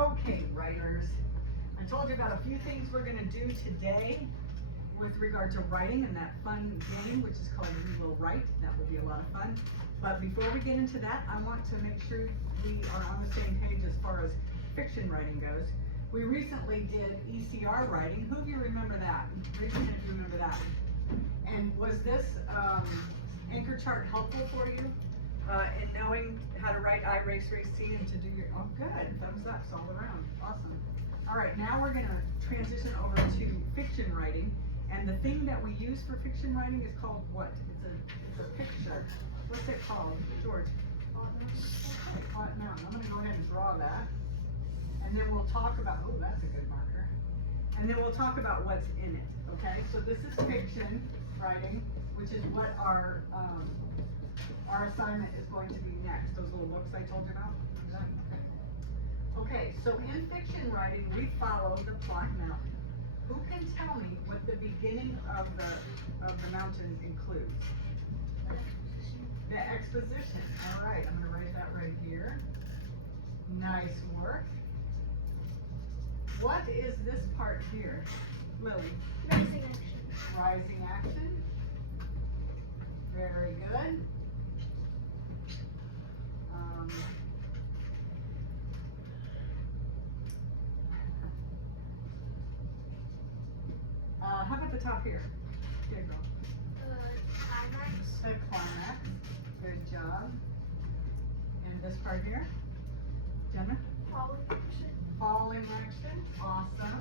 Okay, writers, I told you about a few things we're going to do today with regard to writing and that fun game, which is called We Will Write. That will be a lot of fun. But before we get into that, I want to make sure we are on the same page as far as fiction writing goes. We recently did ECR writing. Who of you remember that? Raise your hand if you remember that. And was this anchor chart helpful for you in knowing how to write I, race, C, and to do your, oh good, thumbs up all around, awesome. All right, now we're gonna transition over to fiction writing. And the thing that we use for fiction writing is called what? It's a picture. What's it called, George? Okay, Plot Mountain. I'm gonna go ahead and draw that. And then we'll talk about, oh, that's a good marker. And then we'll talk about what's in it, okay? So this is fiction writing, which is what our assignment is going to be next. Those little books I told you about? Okay. Okay, so in fiction writing, we follow the plot mountain. Who can tell me what the beginning of the mountain includes? The exposition. All right, I'm going to write that right here. Nice work. What is this part here, Lily? Rising action. Rising action. Very good. How about the top here? Good girl. Climax. The climax. Good job. And this part here? Jenna? Falling action. Falling action. Awesome.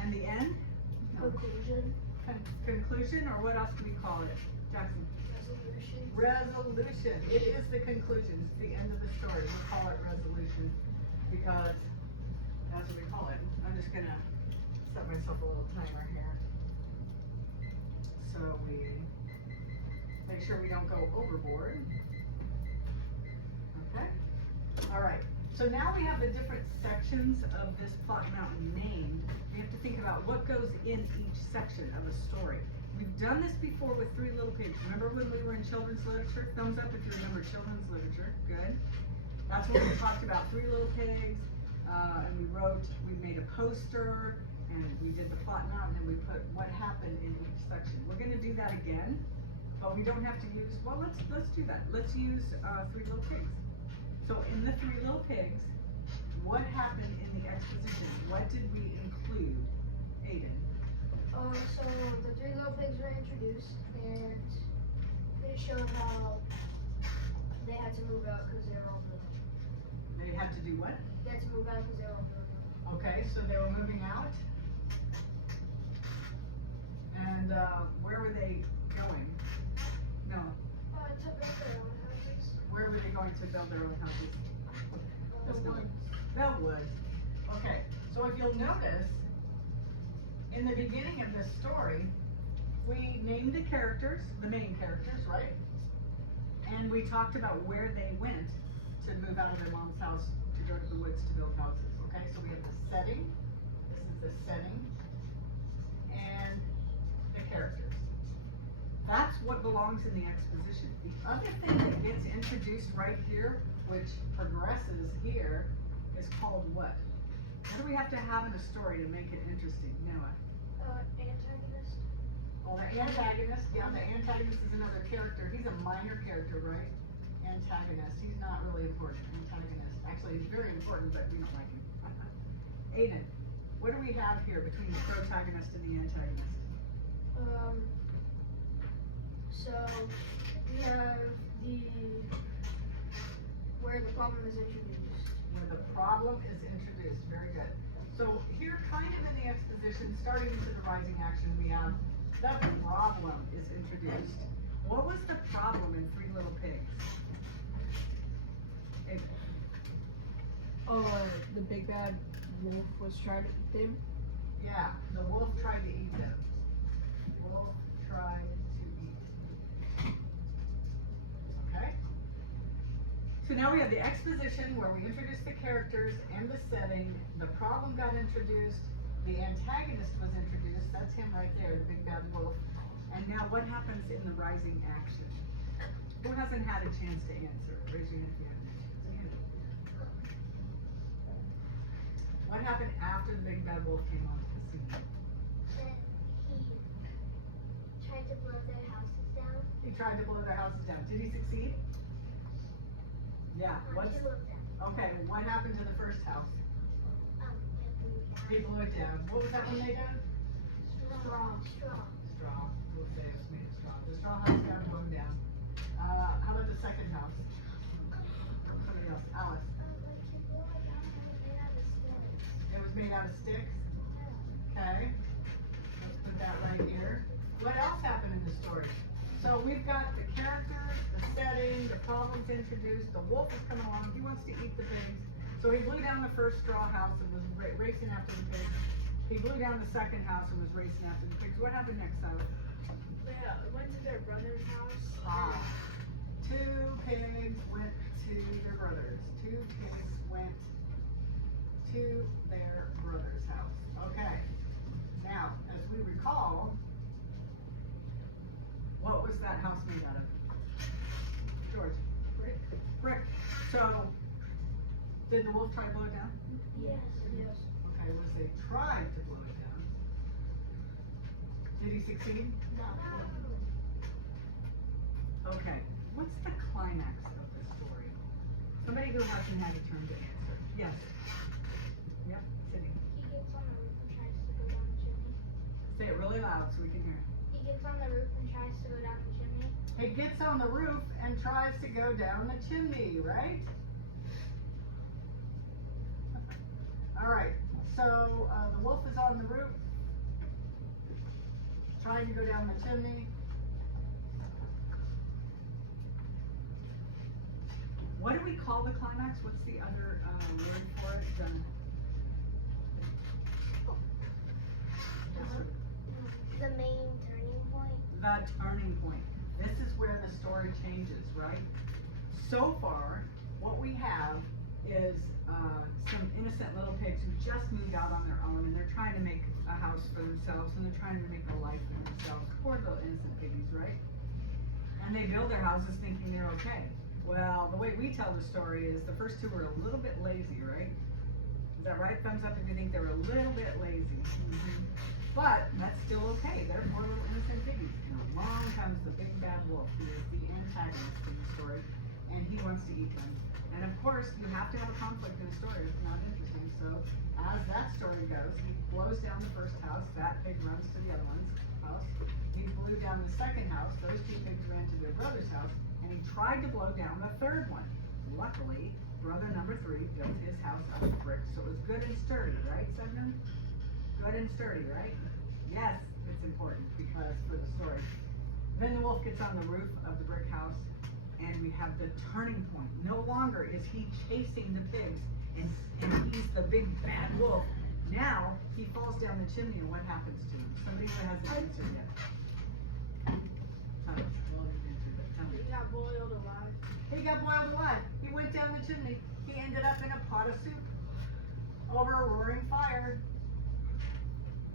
And the end? No. Conclusion. Conclusion, or what else do we call it? Jackson? Resolution. Resolution. It is the conclusion. It's the end of the story. We call it resolution because that's what we call it. I'm just gonna set myself a little timer here so we make sure we don't go overboard. Okay. All right. So now we have the different sections of this plot mountain named. We have to think about what goes in each section of a story. We've done this before with Three Little Pigs. Remember when we were in children's literature? Thumbs up if you remember children's literature. Good. That's when we talked about Three Little Pigs, and we made a poster, and we did the plot mountain, and we put what happened in each section. We're going to do that again, but we don't have to use. Well, let's do that. Let's use Three Little Pigs. So in the Three Little Pigs, what happened in the exposition? What did we include, Aiden? So the three little pigs were introduced, and they showed how they had to move out because they were all building. They had to do what? They had to move out because they were all building. Okay, so they were moving out. And where were they going? No, To build their own houses. where were they going to build their own houses? The woods. The woods. Okay, so if you'll notice, in the beginning of this story, we named the characters, the main characters, right? And we talked about where they went to move out of their mom's house to go to the woods to build houses, okay? So we have the setting, this is the setting, and the characters. That's what belongs in the exposition. The other thing that gets introduced right here, which progresses here, is called what? What do we have to have in a story to make it interesting? Noah? Antagonist. Well, the antagonist, yeah, the antagonist is another character. He's a minor character, right? Antagonist. He's not really important. Antagonist. Actually, he's very important, but we don't like him. Aiden, what do we have here between the protagonist and the antagonist? So we have where the problem is introduced. Where the problem is introduced. Very good. So here, kind of in the exposition, starting into the rising action, we have the problem is introduced. What was the problem in Three Little Pigs? The big bad wolf was trying to eat them. Yeah, the wolf tried to eat them. Wolf tried to eat. Okay? So now we have the exposition where we introduce the characters and the setting. The problem got introduced. The antagonist was introduced. That's him right there, the big bad wolf. And now what happens in the rising action? Who hasn't had a chance to answer? Raise your hand if you haven't had a chance. What happened after the big bad wolf came onto the scene? Then he tried to blow their houses down. He tried to blow their houses down. Did he succeed? Yeah. What's, Two of them. okay, what happened to the first house? He It blew it down. What was that one made of? Straw. Straw. Straw. We'll say it's made of straw. The straw house got blown down. How about the second house? Somebody else. Alice. It was made out of sticks? Okay. Let's put that right here. What else happened in the story? So we've got the characters, the setting, the problems introduced, the wolf is coming along, he wants to eat the pigs. So he blew down the first straw house and was racing after the pigs. He blew down the second house and was racing after the pigs. What happened next, Sandra? They went to their brother's house. Two pigs went to their brother's. Two pigs went to their brother's house. Okay. Now, as we recall, what was that house made out of? George? Brick. Brick. So, did the wolf try to blow it down? Yes. Yes. Okay, was they tried to blow it down? Did he succeed? No. Okay, what's the climax of this story? Somebody who hasn't had a turn to answer. Yes. Yep, sitting. He gets on the roof and tries to go down the chimney. Say it really loud so we can hear. He gets on the roof and tries to go down the chimney. He gets on the roof and tries to go down the chimney, right? All right, so the wolf is on the roof, trying to go down the chimney. What do we call the climax? What's the other word for it? The main turning point. The turning point. This is where the story changes, right? So far, what we have is some innocent little pigs who just moved out on their own and they're trying to make a house for themselves and they're trying to make a life for themselves. Poor little innocent piggies, right? And they build their houses thinking they're okay. Well, the way we tell the story is the first two were a little bit lazy, right? Is that right? Thumbs up if you think they were a little bit lazy. But that's still okay. They're poor little innocent piggies. And along comes the big bad wolf, who is the antagonist in the story, and he wants to eat them. And of course, you have to have a conflict in a story. It's not interesting. So as that story goes, he blows down the first house. That pig runs to the other one's house. He blew down the second house. Those two pigs ran to their brother's house. And he tried to blow down the third one. Luckily, brother number 3 built his house out of brick. So it was good and sturdy, right, Sandra? Good and sturdy, right? Yes, it's important because for the story. Then the wolf gets on the roof of the brick house. And we have the turning point. No longer is he chasing the pigs and he's the big bad wolf. Now he falls down the chimney and what happens to him? Somebody who hasn't answered yet. Tell me. Well, you answered it. Tell me. He got boiled alive. He got boiled alive. He went down the chimney. He ended up in a pot of soup over a roaring fire.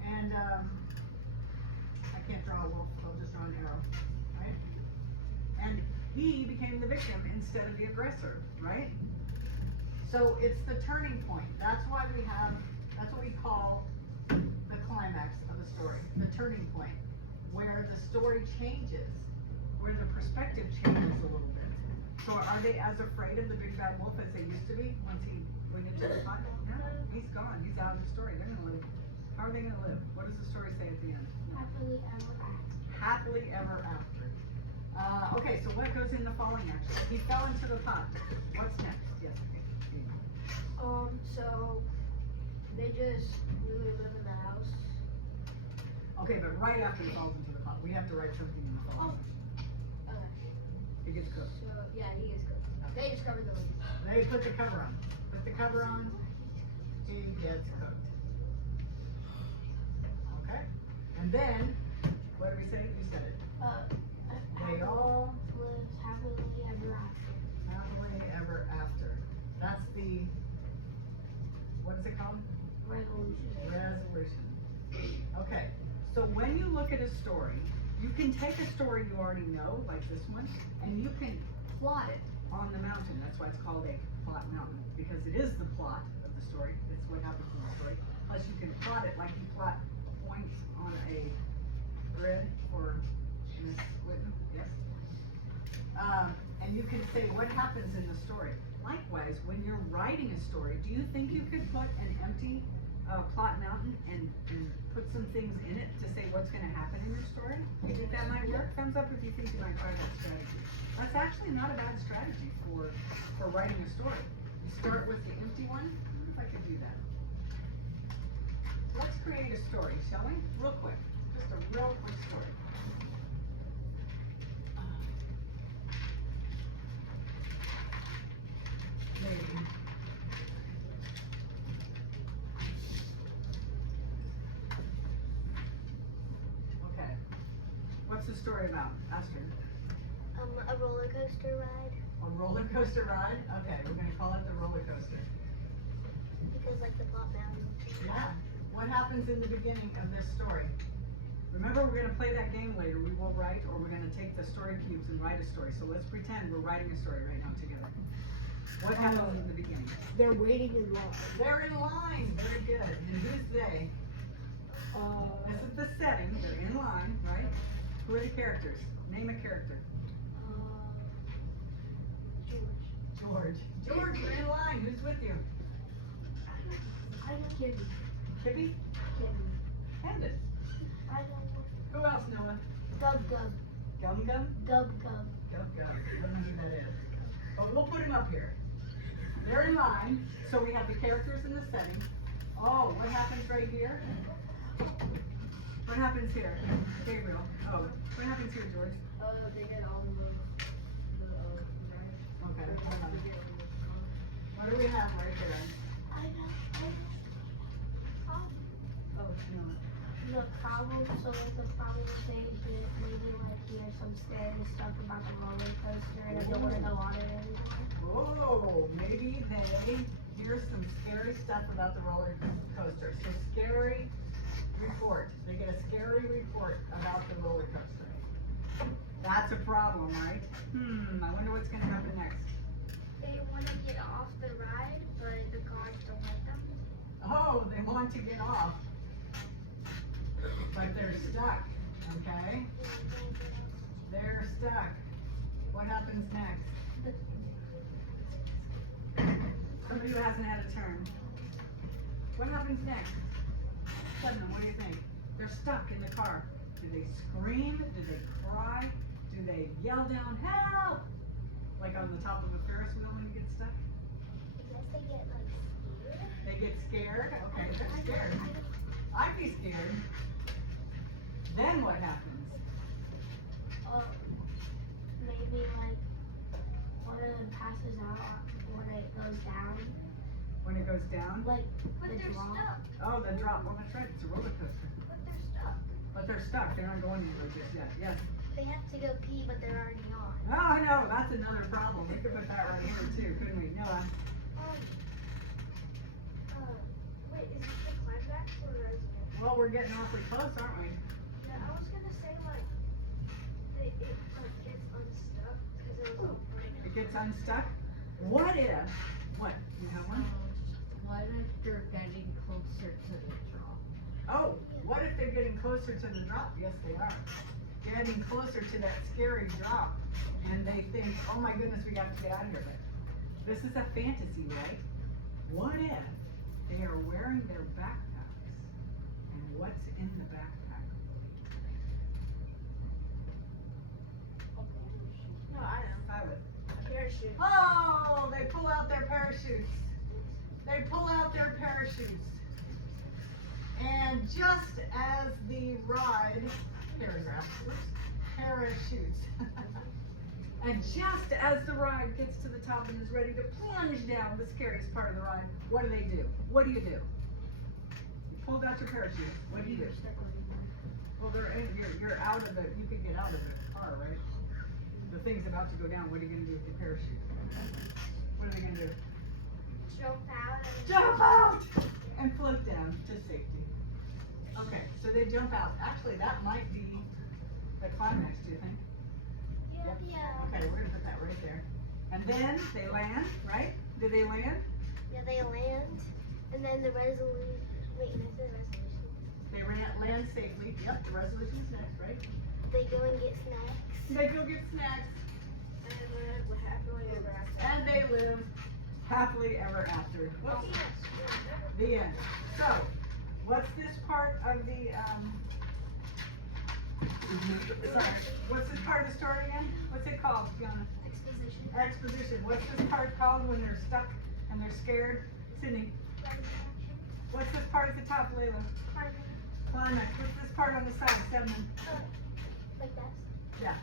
And I can't draw a wolf, so I'll just draw an arrow. Right? And he became the victim instead of the aggressor, right? So it's the turning point. That's what we call the climax of the story, the turning point, where the story changes, where the perspective changes a little bit. So are they as afraid of the big bad wolf as they used to be once he went into the pot? No, he's gone. He's out of the story. They're gonna live. How are they gonna live? What does the story say at the end? No. Happily ever after. Happily ever after. Okay, so what goes in the following action? He fell into the pot. What's next? Yes. So they just really live in the house. Okay, but right after he falls into the pot, we have to write something in the following. Okay. He gets cooked. So yeah, he gets cooked. They just covered the lid. They put the cover on. Put the cover on. He gets cooked. Okay. And then, what do we say? You said it. They all live happily ever after. happily ever after. That's the, what is it called? Resolution. Resolution. Okay, so when you look at a story, You can take a story you already know, like this one, and you can plot it on the mountain. That's why it's called a plot mountain, because it is the plot of the story. It's what happens in the story. Plus you can plot it like you plot points on a grid for Miss Whitten, yes. And you can say what happens in the story. Likewise, when you're writing a story, do you think you could put an empty plot mountain and put some things in it to say what's going to happen in your story? Do you think that might work? Thumbs up if you think you might try that strategy. That's actually not a bad strategy for writing a story. You start with the empty one. I wonder if I could do that. Let's create a story, shall we? Real quick. Just a real quick story. Maybe. Okay. What's the story about? Astrid? A roller coaster ride. A roller coaster ride? Okay, we're gonna call it the roller coaster. Because like the plot mountain. Yeah. What happens in the beginning of this story? Remember, we're gonna play that game later. We will write, or we're gonna take the story cubes and write a story. So let's pretend we're writing a story right now together. What happens in the beginning? They're waiting in line. They're in line. Very good. And who's they? This is the setting. They're in line, right? Who are the characters? Name a character. George. George, you're in line. Who's with you? I know. Kitty. Kippy? Kitty. Candace. I know. Who else, Noah? Gub Gub. Gum Gum? Gub Gub. Gum Gum. I don't know who that is. But we'll put him up here. They're in line, so we have the characters in the setting. Oh, what happens right here? What happens here? Gabriel. Oh, what happens here, George? They get on the Okay, hold on. What do we have right here? I know. Oh, no. The problem, so like the problem is they maybe like hear some scary stuff about the roller coaster and I don't want to go on it anymore. Oh, maybe they hear some scary stuff about the roller coaster. So scary report. They get a scary report about the roller coaster. That's a problem, right? I wonder what's gonna happen next. They want to get off the ride, but the cars don't let them. Oh, they want to get off. But they're stuck, okay? They're stuck. What happens next? Somebody who hasn't had a turn. What happens next? Suddenly, what do you think? They're stuck in the car. Do they scream? Do they cry? Do they yell down, help? Like on the top of a Ferris wheel when you get stuck? I guess they get like scared. They get scared? Okay, they're scared. I'd be scared. Then what happens? Maybe like one of them passes out when it goes down. When it goes down? Like But the they're drop. stuck. Oh, the drop. Well, that's right. It's a roller coaster. But they're stuck. But they're stuck. They're not going anywhere just yet. Yes. They have to go pee, but they're already on. Oh, I know. That's another problem. We could put that right here too, couldn't we? Noah. Wait, is this the climax or is it? Well, we're getting awfully close, aren't we? Yeah, I was gonna say like, it like gets unstuck because it was all burning. It gets unstuck. What if? What? You have one? What if they're getting closer to the drop? Oh, what if they're getting closer to the drop? Yes, they are. Getting closer to that scary drop. And they think, oh my goodness, we got to get out of here. But this is a fantasy, right? What if they are wearing their backpacks? And what's in the backpack? No, I know. I would. A parachute. Oh, they pull out their parachutes. They pull out their parachutes. And just as the ride, parachutes. And just as the ride gets to the top and is ready to plunge down the scariest part of the ride, what do they do? What do you do? You pulled out your parachute. What do you do? Well, you're out of it. You can get out of the car, right? The thing's about to go down. What are you going to do with your parachute? What are they going to do? Jump out and Jump out and float down to safety. Okay, so they jump out. Actually, that might be the climax, do you think? Yep. Okay, we're gonna put that right there. And then they land, right? Do they land? Yeah, they land, and then the resolution. Wait, I said resolution. They land safely. Yep, the resolution's next, right? They go and get snacks. They go get snacks. And live happily ever after. And they live happily ever after. Whoops. The end. So, what's this part of the, sorry, what's this part of the story again? What's it called, Fiona? Exposition. Exposition. What's this part called when they're stuck and they're scared? Sydney. What's this part at the top, Layla? Climax. What's this part on the side, Seven? Like that. Yeah.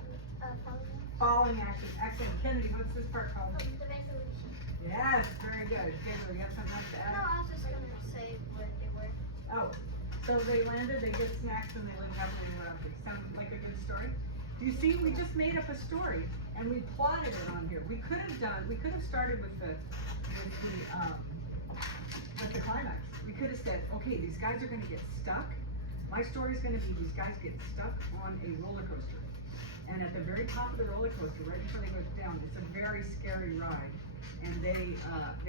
Following. Falling action. Excellent. Kennedy, what's this part called? The resolution. Yes, very good. Gabriel, you have something else to No, add? I was just gonna say what they were. Oh, so they landed, they get snacks, and they live happily ever after. Sounds like a good story? Do you see, we just made up a story, and we plotted it on here. We could have started with the climax. We could have said, okay, these guys are gonna get stuck. My story's gonna be these guys get stuck on a roller coaster. And at the very top of the roller coaster, right before they go down, it's a very scary ride. And they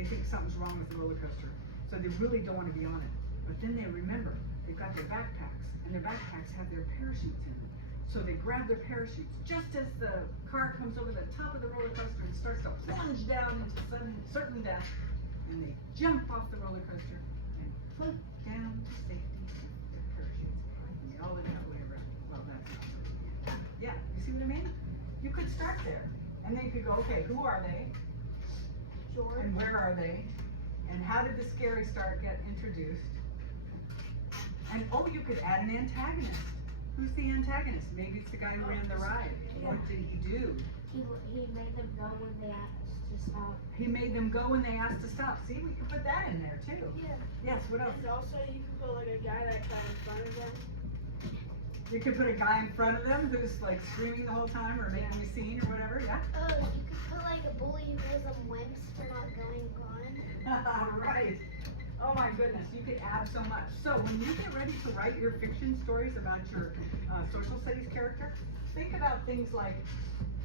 think something's wrong with the roller coaster. So they really don't want to be on it. But then they remember, they've got their backpacks, and their backpacks have their parachutes in them. So they grab their parachutes just as the car comes over the top of the roller coaster and starts to plunge down into certain death. And they jump off the roller coaster and float down to safety with their parachutes. And they all live happily ever after. Well, that's not really it. Yeah, you see what I mean? You could start there. And then you could go, okay, who are they? And where are they? And how did the scary start get introduced? And oh, you could add an antagonist. Who's the antagonist? Maybe it's the guy who ran the ride. What did he do? He made them go when they asked to stop. He made them go when they asked to stop. See, we could put that in there too. Yeah. Yes, what else? And also you can put like a guy that got in front of them. You could put a guy in front of them who's like screaming the whole time or making a scene or whatever, yeah? Oh, you could put like a bully who calls them wimps for not going on. Right. Oh my goodness, you could add so much. So when you get ready to write your fiction stories about your social studies character, think about things like,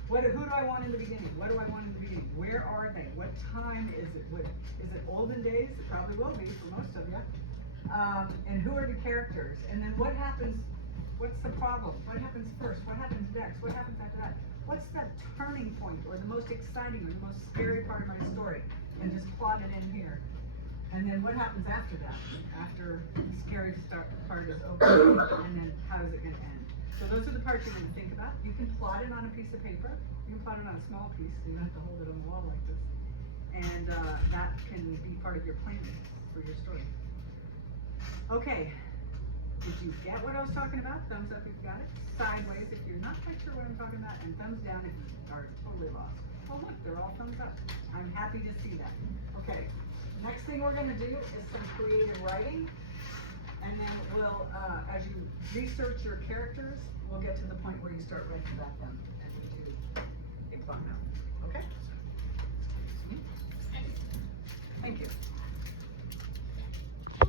who do I want in the beginning? What do I want in the beginning? Where are they? What time is it? Is it olden days? It probably will be for most of you. And who are the characters? And then what happens? What's the problem? What happens first? What happens next? What happens after that? What's the turning point or the most exciting or the most scary part of my story? And just plot it in here. And then what happens after that? After the scary part is over, and then how is it going to end? So those are the parts you're going to think about. You can plot it on a piece of paper. You can plot it on a small piece, so you don't have to hold it on the wall like this. And that can be part of your plan for your story. Okay. Did you get what I was talking about? Thumbs up if you got it. Sideways if you're not quite sure what I'm talking about. And thumbs down if you are totally lost. Oh look, they're all thumbs up. I'm happy to see that. Okay. Next thing we're going to do is some creative writing. And then we'll, as you research your characters, we'll get to the point where you start writing about them and we do a fun